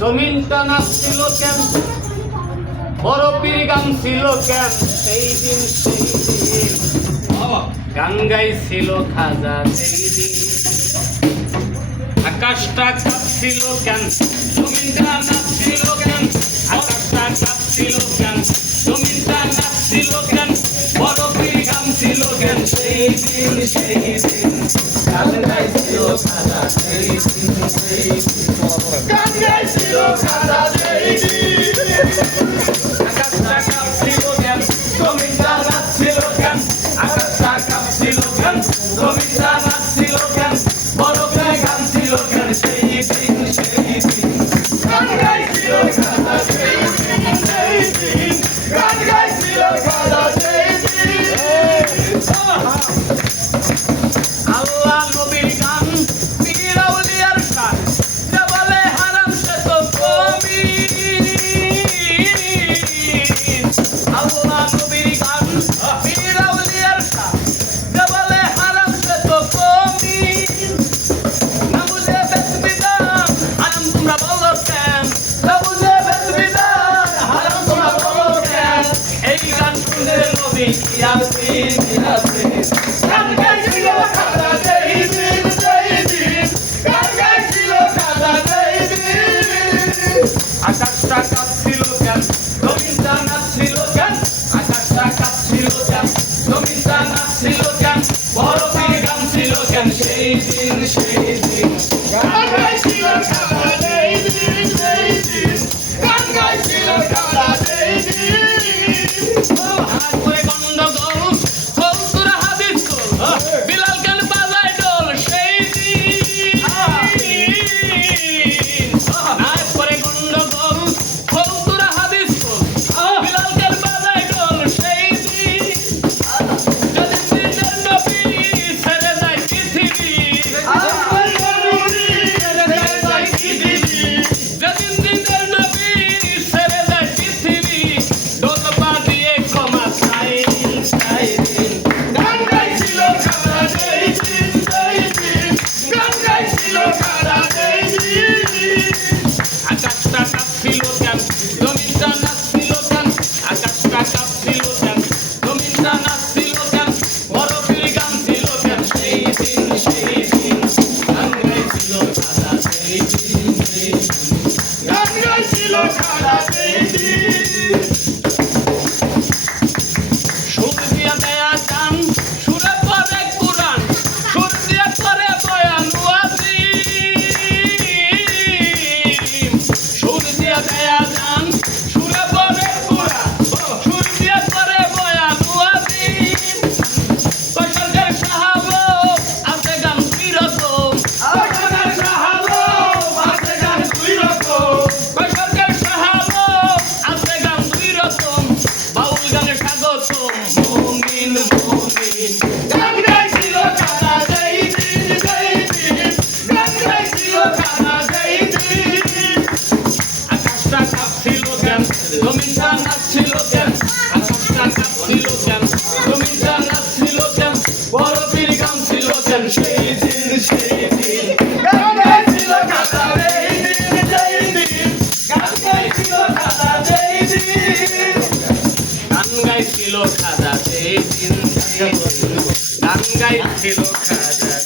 জমিনটা নাচছিল কেন, বরফির গান ছিল কেন, সেই দিন গান গাইছিল খাজা সেই দিন। আকাশটা কাঁপছিল কেন, জমিনটা নাচছিল কেন, আকাশটা কাঁপছিল কেন, জমিনটা নাচছিল কেন, বরফির গান ছিল কেন, সেই দিন গান গাইছিল খাজা সেই দিন, গান গাইছিল খাজা সেই দিন। আকাশটা কাঁপছিল কেন, জমিনটা নাচছিল কেন, আকাশটা কাঁপছিল কেন, জমিনটা নাচছিল কেন, বরফে গান ছিল কেন, সেই দিন গান গাইছিল খাজা সেই দিন, সেই দিন গান গাইছিল খাজা সেই দিন। আল্লাহ নবীর গান, পীর আউলিয়ার গান, যে বলে হারাম সে তো কবির। আল্লাহ নবীর গান, পীর আউলিয়ার গান, যে বলে হারাম সে তো কবির। না বুঝে বেশবিদার হারাম তোমরা বলো কেন, না বুঝে বেশবিদার হারাম তোমরা বলো কেন, এই গান শুনলে নবী কি আছে কি আছে। গান গাইছিল খাজা সেই দিন, সেই দিন গান গাইছিল খাজা সেই দিন। আকাশটা কাঁপছিল কেন, জমিনটা নাচছিল কেন, আকাশটা কাঁপছিল কেন, জমিনটা নাচছিল কেন, বরফের গান ছিল কেন, সেই দিন গান গাইছিল খাজা সেই দিন, সেই দিন গান গাইছিল খাজা সেই দিন। হাত করে গন্ডগোল, কৌতুরা হাদিস গোল, বিলাল গান বাজায় ডোল সেই দিন। হাত করে গন্ডগোল, কৌতুরা হাদিস গোল, বিলাল গান বাজায় ডোল সেই দিন। যদি দিনের নবী ছেড়ে যায় পৃথিবী, যদি দিনের নবী ছেড়ে যায় পৃথিবী, ডোল বাজিয়ে ক্ষমা চাইদিন চাইদিন। গান গাইছিল খাজা সেই দিন, সেই দিন গান গাইছিল খাজা সেই দিন। আকাশটা কাঁপছিল কেন, জমিনটা নাচছিল কেন, আকাশটা কাঁপছিল কেন, জমিনটা নাচছিল কেন, বরফের গান ছিল কেন, সেই দিন গান গাইছিল খাজা সেই দিন, সেই দিন গান গাইছিল খাজা সেই দিন। সুর দিয়া দেয়া গান, সুরে পড়ে কুরআন, সুর দিয়া করে বয়ান ওয়াজিব। সুর দিয়া দেয়া গান, সুরে পড়ে কুরআন, সুর দিয়া করে বয়ান ওয়াজিব। কয়সরকার সাহাবো আছে গান দুই রকম, কয়সরকার সাহাবো আছে গান দুই রকম, কয়সরকার সাহাবো আছে গান দুই রকম। বাউল গানে স্বাগতম মুমিন মুমিন। গান গাইছিল খাজা সেই দিন, সেই দিন গান গাইছিল খাজা সেই দিন। আকাশটা কাঁপছিল কেন, জমিনটা নাচছিল কেন, আকাশটা কাঁপছিল কেন, জমিনটা নাচছিল কেন, বরফের গান ছিল কেন, সেই দিন গান গাইছিল খাজা সেই দিন, সেই দিন গান গাইছিল খাজা সেই দিন। গান গাইছিল খাজা সেই দিন, গান গাইছিল খাজা।